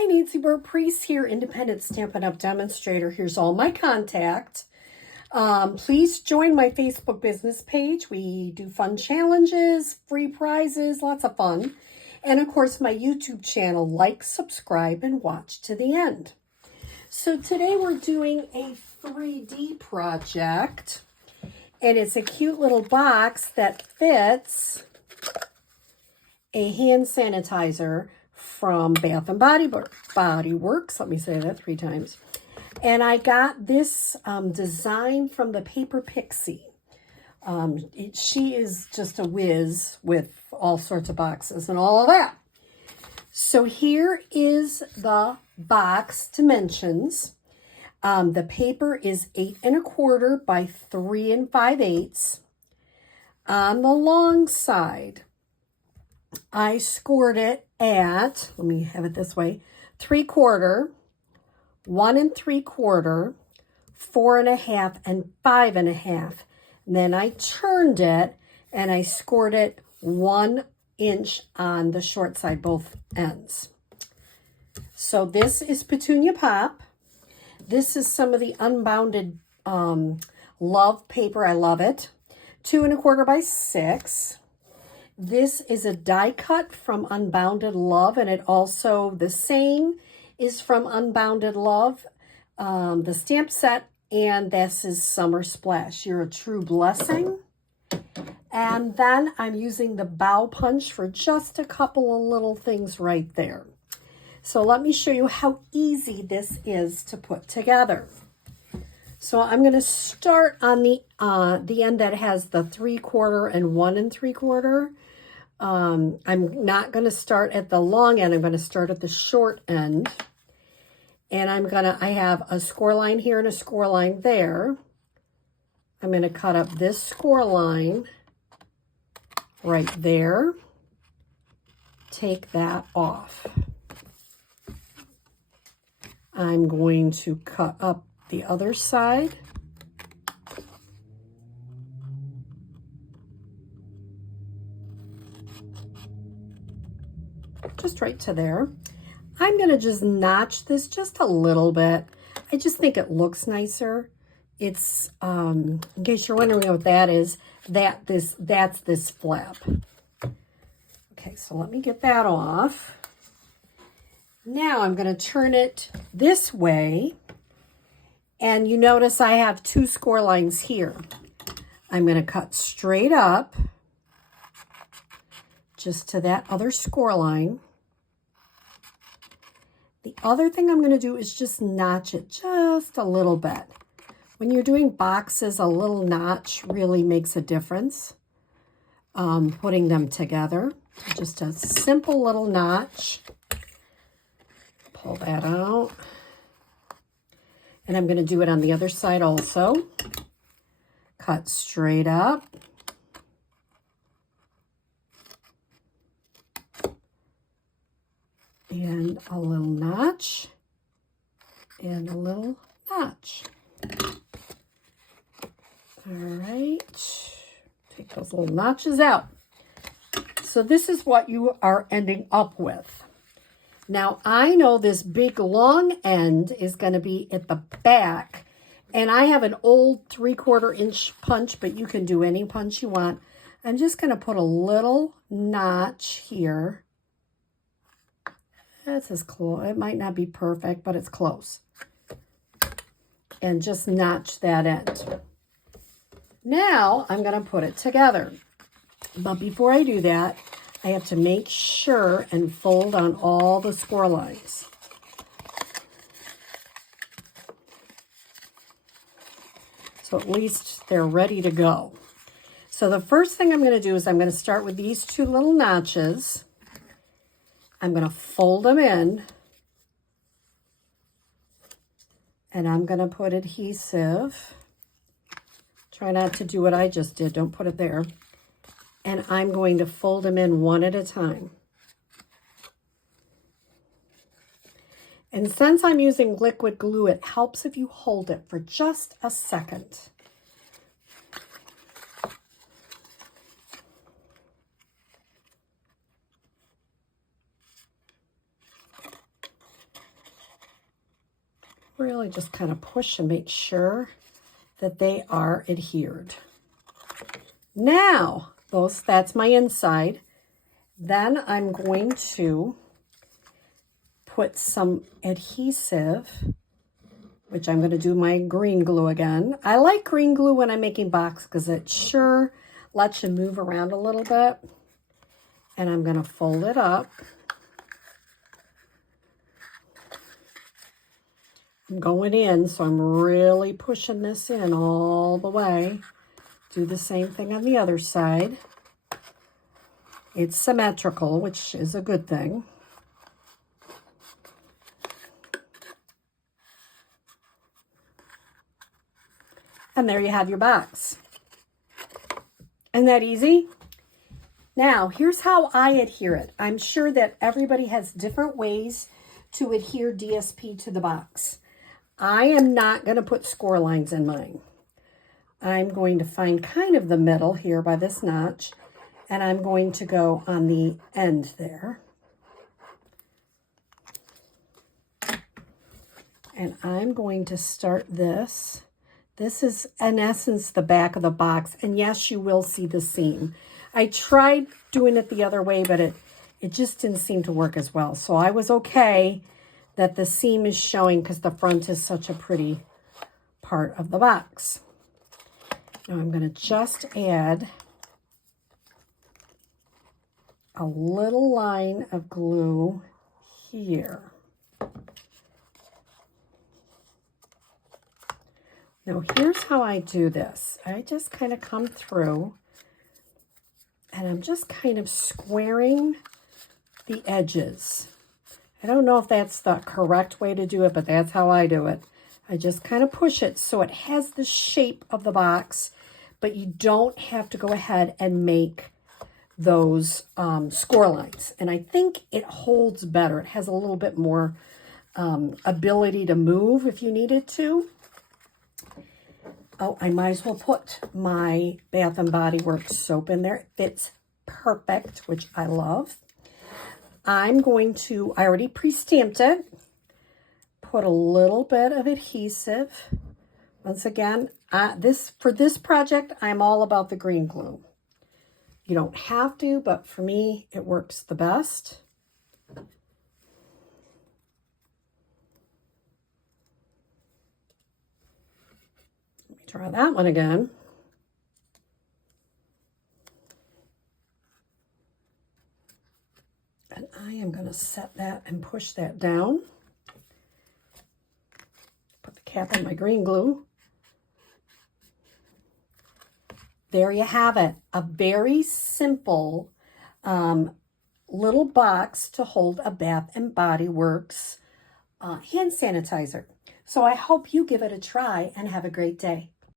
Hi, Nancy Burt-Preece here, Independent Stampin' Up! Demonstrator. Here's all my contact. Please join my Facebook business page. We do fun challenges, free prizes, lots of fun. And of course, my YouTube channel. Like, subscribe, and watch to the end. So today we're doing a 3D project. And it's a cute little box that fits a hand sanitizer from Bath and Body Works. Let me say that 3 times. And I got this design from the Paper Pixie. She is just a whiz with all sorts of boxes and all of that. So here is the box dimensions. The paper is 8 1/4 by 3 5/8. On the long side, I scored it at, let me have it this way, 3/4, 1 3/4, 4 1/2, and 5 1/2. And then I turned it and I scored it 1 inch on the short side, both ends. So this is Petunia Pop. This is some of the Unbounded Love paper. I love it. 2 1/4 by 6. This is a die cut from Unbounded Love, and it also, the same is from Unbounded Love, the stamp set, and this is Summer Splash. You're a True Blessing. And then I'm using the bow punch for just a couple of little things right there. So let me show you how easy this is to put together. So I'm going to start on the end that has the 3/4 and 1 3/4. I'm not going to start at the long end. I'm going to start at the short end. And I have a score line here and a score line there. I'm going to cut up this score line right there. Take that off. I'm going to cut up the other side. Just right to there. I'm going to just notch this just a little bit. I just think it looks nicer. It's, in case you're wondering what that is, that's this flap. Okay, so let me get that off. Now I'm going to turn it this way. And you notice I have 2 score lines here. I'm going to cut straight up just to that other score line. The other thing I'm going to do is just notch it just a little bit. When you're doing boxes, a little notch really makes a difference. Putting them together. Just a simple little notch. Pull that out. And I'm going to do it on the other side also. Cut straight up. And a little notch. And a little notch. All right. Take those little notches out. So this is what you are ending up with. Now, I know this big long end is going to be at the back, and I have an old 3/4 inch punch, but you can do any punch you want. I'm just going to put a little notch here. That's as close. It might not be perfect, but it's close. And just notch that end. Now, I'm going to put it together. But before I do that, I have to make sure and fold on all the score lines. So at least they're ready to go. So the first thing I'm going to do is I'm going to start with these 2 little notches. I'm going to fold them in. And I'm going to put adhesive. Try not to do what I just did. Don't put it there. And I'm going to fold them in one at a time. And since I'm using liquid glue, it helps if you hold it for just a second. Really just kind of push and make sure that they are adhered. Now, that's my inside. Then I'm going to put some adhesive, which I'm going to do my green glue again. I like green glue when I'm making box because it sure lets you move around a little bit. And I'm going to fold it up. I'm going in, so I'm really pushing this in all the way. Do the same thing on the other side. It's symmetrical, which is a good thing. And there you have your box. Isn't that easy? Now, here's how I adhere it. I'm sure that everybody has different ways to adhere DSP to the box. I am not going to put score lines in mine. I'm going to find kind of the middle here by this notch, and I'm going to go on the end there. And I'm going to start this. This is, in essence, the back of the box. And yes, you will see the seam. I tried doing it the other way, but it just didn't seem to work as well. So I was okay that the seam is showing because the front is such a pretty part of the box. Now I'm going to just add a little line of glue here. Now here's how I do this. I just kind of come through and I'm just kind of squaring the edges. I don't know if that's the correct way to do it, but that's how I do it. I just kind of push it so it has the shape of the box, but you don't have to go ahead and make those score lines. And I think it holds better. It has a little bit more ability to move if you needed to. Oh, I might as well put my Bath & Body Works soap in there. It fits perfect, which I love. I'm going to, I already pre-stamped it, put a little bit of adhesive. Once again, for this project, I'm all about the green glue. You don't have to, but for me, it works the best. Let me try that one again. And I am going to set that and push that down. Put the cap on my green glue. There you have it. A very simple little box to hold a Bath & Body Works hand sanitizer. So I hope you give it a try and have a great day.